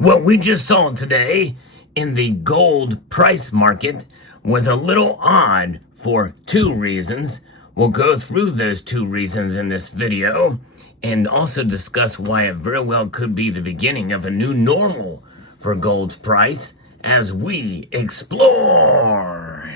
What we just saw today in the gold price market was a little odd for two reasons. We'll go through those two reasons in this video and also discuss why it very well could be the beginning of a new normal for gold's price as we explore.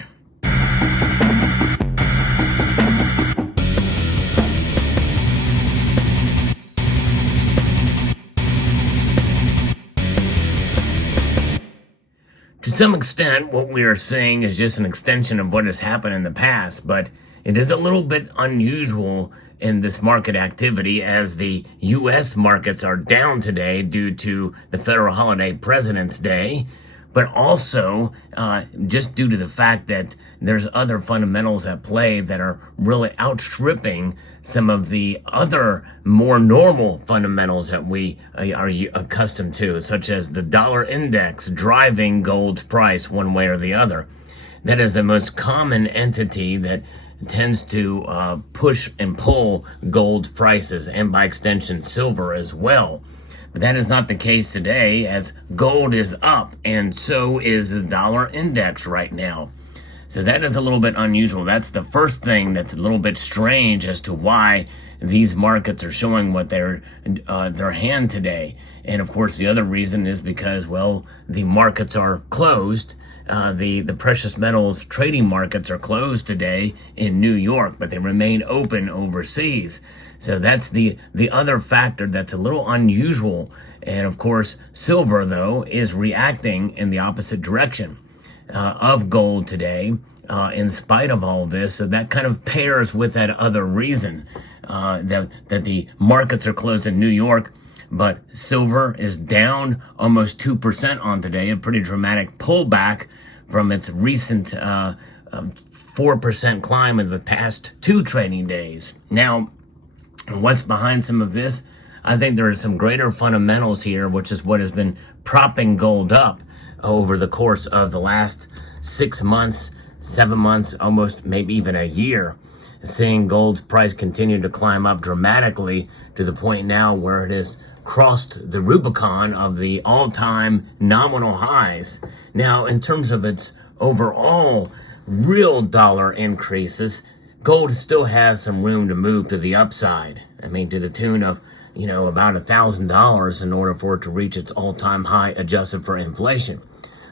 To some extent, what we are seeing is just an extension of what has happened in the past, but it is a little bit unusual in this market activity as the U.S. markets are down today due to the federal holiday President's Day, but also just due to the fact that there's other fundamentals at play that are really outstripping some of the other more normal fundamentals that we are accustomed to, such as the dollar index driving gold's price one way or the other. That is the most common entity that tends to push and pull gold prices, and by extension silver as well. But that is not the case today, as gold is up and so is the dollar index right now. So that is a little bit unusual. That's the first thing that's a little bit strange as to why these markets are showing what their hand today. And of course, the other reason is because, well, the markets are closed. The precious metals trading markets are closed today in New York, but they remain open overseas. So that's the other factor that's a little unusual. And of course, silver, though, is reacting in the opposite direction of gold today, in spite of all this. So that kind of pairs with that other reason that the markets are closed in New York, but silver is down almost 2% on today, a pretty dramatic pullback from its recent 4% climb in the past two trading days. Now, what's behind some of this? I think there are some greater fundamentals here, which is what has been propping gold up over the course of the last 6 months, 7 months, almost maybe even a year. Seeing gold's price continue to climb up dramatically to the point now where it has crossed the Rubicon of the all-time nominal highs. Now, in terms of its overall real dollar increases, gold still has some room to move to the upside. I mean, to the tune of, about $1,000 in order for it to reach its all-time high adjusted for inflation.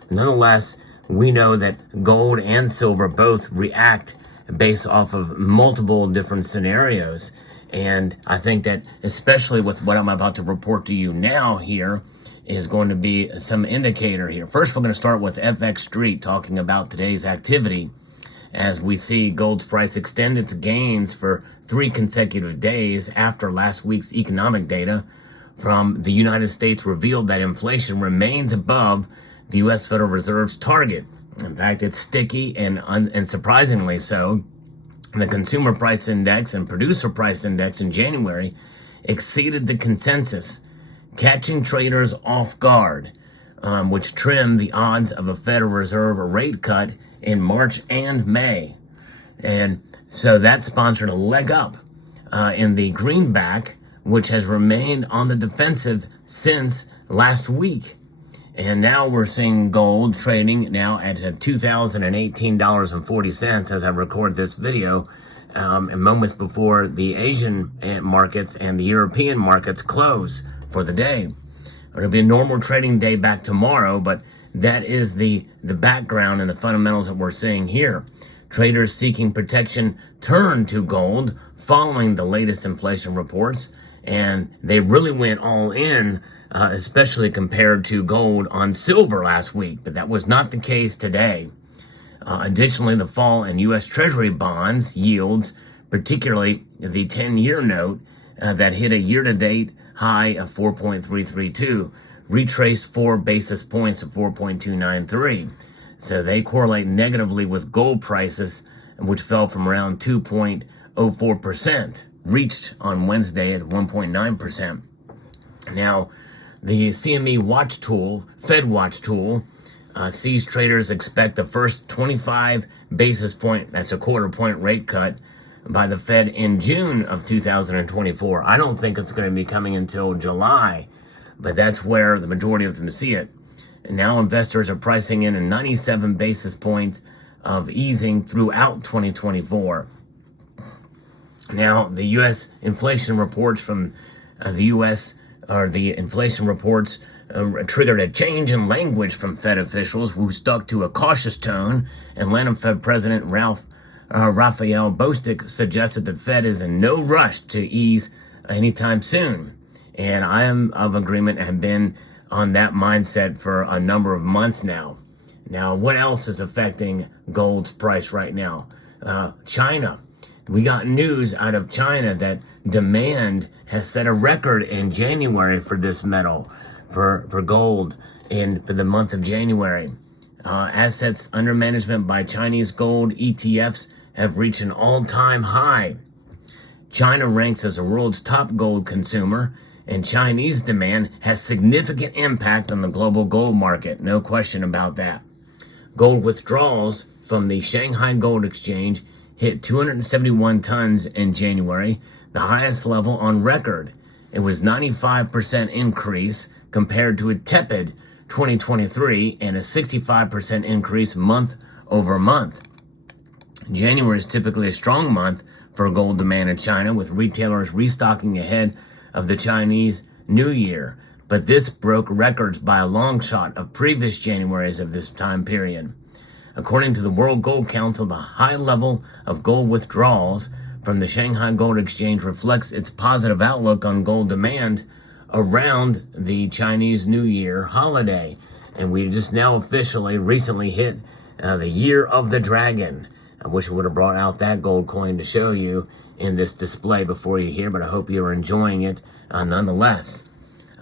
Nonetheless, we know that gold and silver both react based off of multiple different scenarios. And I think that especially with what I'm about to report to you now here is going to be some indicator here. First, we're going to start with FX Street talking about today's activity as we see gold's price extend its gains for 3 consecutive days after last week's economic data from the United States revealed that inflation remains above the U.S. Federal Reserve's target. In fact, it's sticky and surprisingly so. The Consumer Price Index and Producer Price Index in January exceeded the consensus, catching traders off guard, which trimmed the odds of a Federal Reserve rate cut in March and May. And so that sponsored a leg up in the greenback, which has remained on the defensive since last week. And now we're seeing gold trading now at $2,018.40 as I record this video, moments before the Asian markets and the European markets close for the day. It'll be a normal trading day back tomorrow, but that is the background and the fundamentals that we're seeing here. Traders seeking protection turn to gold following the latest inflation reports, and they really went all in, especially compared to gold on silver last week, but that was not the case today. Additionally, the fall in U.S. Treasury bonds yields, particularly the 10-year note that hit a year-to-date high of 4.332, retraced 4 basis points of 4.293. So they correlate negatively with gold prices, which fell from around 2.04%, reached on Wednesday at 1.9%. Now, the CME Watch tool, Fed Watch tool, sees traders expect the first 25 basis point, that's a quarter point rate cut by the Fed in June of 2024. I don't think it's going to be coming until July. but that's where the majority of them see it. And now investors are pricing in a 97 basis points of easing throughout 2024. Now, the U.S. inflation reports from the U.S. or the inflation reports triggered a change in language from Fed officials who stuck to a cautious tone. Atlanta Fed President Raphael Bostic suggested that Fed is in no rush to ease anytime soon. And I am of agreement and have been on that mindset for a number of months now. Now, what else is affecting gold's price right now? China. We got news out of China that demand has set a record in January for this metal, for gold, for the month of January. Assets under management by Chinese gold ETFs have reached an all-time high. China ranks as the world's top gold consumer, and Chinese demand has significant impact on the global gold market. No question about that. Gold withdrawals from the Shanghai Gold Exchange hit 271 tons in January, the highest level on record. It was 95% increase compared to a tepid 2023 and a 65% increase month over month. January is typically a strong month for gold demand in China, with retailers restocking ahead of the Chinese New Year. But this broke records by a long shot of previous Januaries of this time period. According to the World Gold Council, the high level of gold withdrawals from the Shanghai Gold Exchange reflects its positive outlook on gold demand around the Chinese New Year holiday. And we just now officially recently hit the Year of the Dragon. I wish I would have brought out that gold coin to show you in this display before you here, but I hope you're enjoying it nonetheless.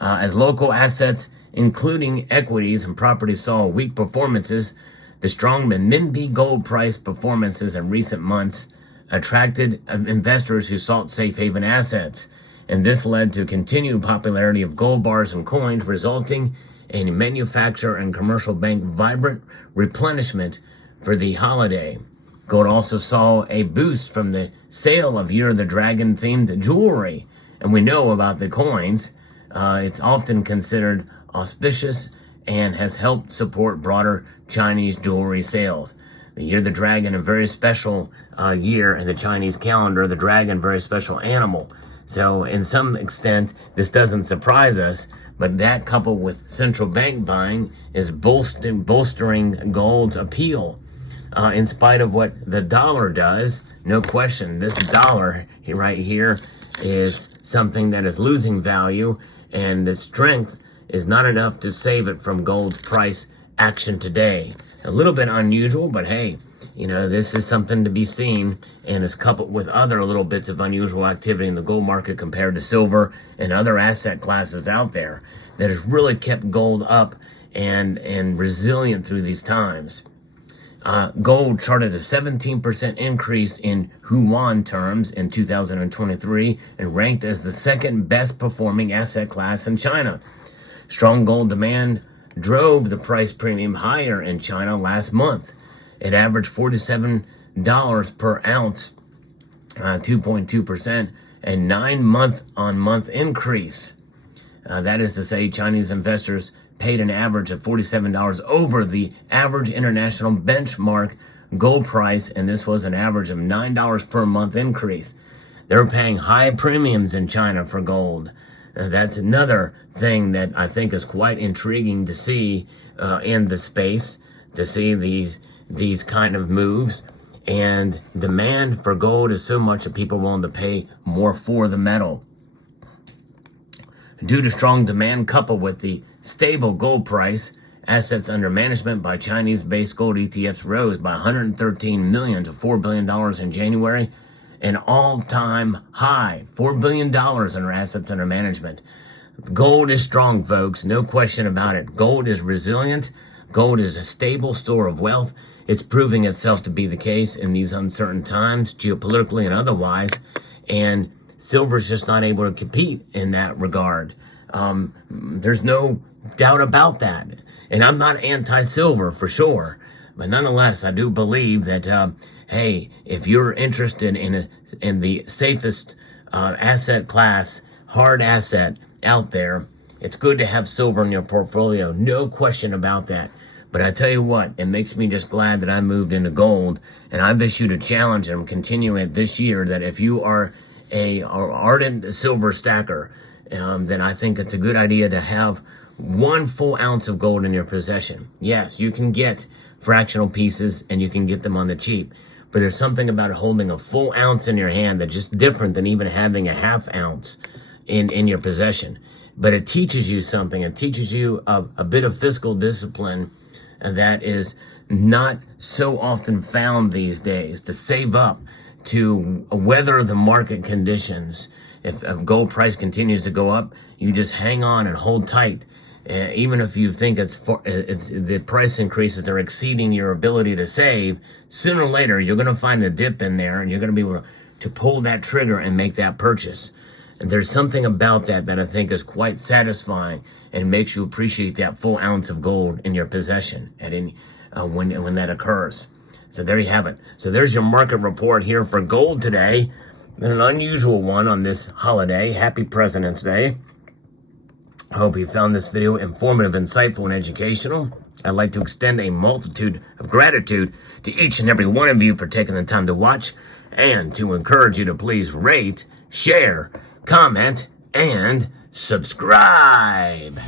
As local assets, including equities and properties, saw weak performances, the strong renminbi gold price performances in recent months attracted investors who sought safe haven assets, and this led to continued popularity of gold bars and coins, resulting in manufacturer and commercial bank vibrant replenishment for the holiday. Gold also saw a boost from the sale of Year of the Dragon themed jewelry, and we know about the coins. It's often considered auspicious and has helped support broader Chinese jewelry sales. The Year of the Dragon, a very special year in the Chinese calendar. The dragon, very special animal. So in some extent, this doesn't surprise us, but that coupled with central bank buying is bolstering gold's appeal. In spite of what the dollar does, no question, this dollar right here is something that is losing value, and the strength is not enough to save it from gold's price action today. A little bit unusual, but hey, this is something to be seen, and is coupled with other little bits of unusual activity in the gold market compared to silver and other asset classes out there that has really kept gold up and resilient through these times. Gold charted a 17% increase in yuan terms in 2023 and ranked as the second best performing asset class in China. Strong gold demand drove the price premium higher in China last month. It averaged $47 per ounce, 2.2%, a 9-month-on-month increase. That is to say, Chinese investors paid an average of $47 over the average international benchmark gold price, and this was an average of $9 per month increase. They're paying high premiums in China for gold. That's another thing that I think is quite intriguing to see in the space, to see these kind of moves. And demand for gold is so much that people are willing to pay more for the metal. Due to strong demand coupled with the stable gold price, assets under management by Chinese-based gold ETFs rose by $113 million to $4 billion in January, an all-time high, $4 billion in our assets under management. Gold is strong, folks, no question about it. Gold is resilient. Gold is a stable store of wealth. It's proving itself to be the case in these uncertain times, geopolitically and otherwise, and silver's just not able to compete in that regard. There's no doubt about that. And I'm not anti-silver for sure. But nonetheless, I do believe that, hey, if you're interested in the safest asset class, hard asset out there, It's good to have silver in your portfolio, no question about that. But I tell you what, it makes me just glad that I moved into gold, and I've issued a challenge, and I'm continuing it this year, that if you are a ardent silver stacker, then I think it's a good idea to have 1 full ounce of gold in your possession. Yes, you can get fractional pieces, and you can get them on the cheap. But there's something about holding a full ounce in your hand that's just different than even having a half ounce in your possession. But it teaches you something. It teaches you a bit of fiscal discipline that is not so often found these days, to save up, to weather the market conditions. If gold price continues to go up, you just hang on and hold tight. Even if you think it's the price increases are exceeding your ability to save, sooner or later you're going to find a dip in there, and you're going to be able to pull that trigger and make that purchase. And there's something about that I think is quite satisfying and makes you appreciate that full ounce of gold in your possession at any when that occurs. So there you have it. So there's your market report here for gold today. An unusual one on this holiday. Happy President's Day. I hope you found this video informative, insightful, and educational. I'd like to extend a multitude of gratitude to each and every one of you for taking the time to watch, and to encourage you to please rate, share, comment, and subscribe.